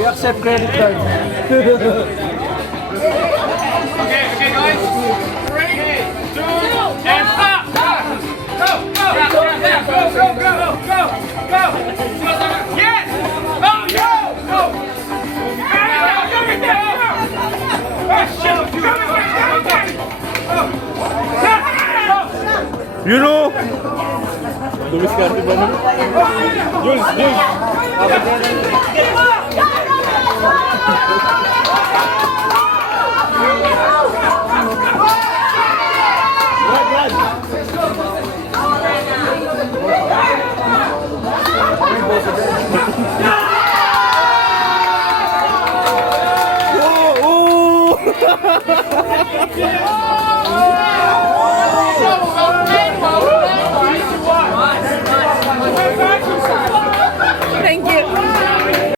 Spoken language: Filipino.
We accept credit card. Okay, guys. 3, 2, and stop! Go! Yes! Oh, yo! Go! You know? Dumiskarte ba nun? Jules!